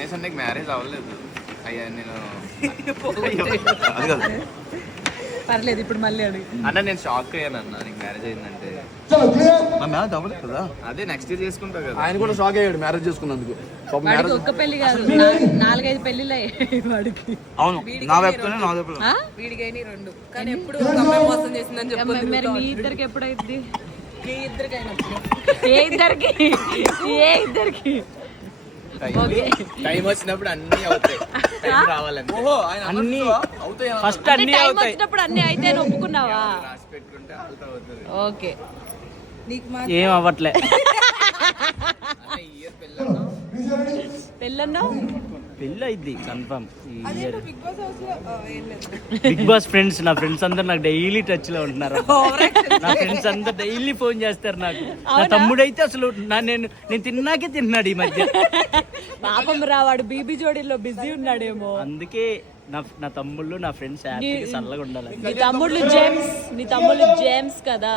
కనీసం నీకు మ్యారేజ్ అవ్వలేదు. అయ్యా నేను పర్లేదు ఇప్పుడు మళ్ళీ అడుగు. అంటే నేను షాక్ అయ్యాను అన్న నీకు మ్యారేజ్ అయిందంటే. మ్యారేజ్ అవ్వలేదు కదా, అదే నెక్స్ట్ ఇయర్ చేసుకుంటావు కదా. ఆయన కూడా షాక్ అయ్యాడు మ్యారేజ్ చేసుకున్నందుకు. వాడికి ఒక్క పెళ్లి కాదు 4-5 పెళ్లిళ్ళు అయ్యాయి వాడికి. అవును నా వైపునే నా వైపు. వీడికైనా 2 కానీ ఎప్పుడు ఒక అమ్మాయి మోసం చేసిందని చెప్పి. మరి మీ ఇద్దరికి ఎప్పుడైంది? మీ ఇద్దరికైనప్పుడు ఏ ఇద్దరికి టైం వచ్చినప్పుడు అన్ని అవుతాయి. టైం రావాలంటే అన్ని అవుతాయి. ఫస్ట్ అన్ని టైం అవుతాయి. వచ్చినప్పుడు అన్ని అయితే ఒప్పుకున్నావా? రాసి పెట్టుకుంటే అవుతా అవుతుంది. ఓకే. నీకు ఏం అవ్వట్లే. అన్న ఈ ఇయర్ పెళ్ళన్నా పెళ్ళన్నా పెళ్ళి అయింది కన్ఫర్మ్. బిగ్ బాస్ హౌస్ లో ఏం లేదు. బిగ్ బాస్ ఫ్రెండ్స్, నా ఫ్రెండ్స్ అందరు నాకు డైలీ టచ్ లో ఉంటున్నారు. నా ఫ్రెండ్స్ అందరు డైలీ ఫోన్ చేస్తారు నాకు. నా తమ్ముడైతే అసలు నేను తిన్నాకే తిన్నాడు ఈ మధ్య. పాపం రావాడు బీబీ జోడీలో బిజీ ఉన్నాడేమో. అందుకే నా తమ్ముళ్ళు నా ఫ్రెండ్స్ హ్యాపీగా చల్లగా ఉండాలి. నీ తమ్ముళ్ళు జేమ్స్ కదా.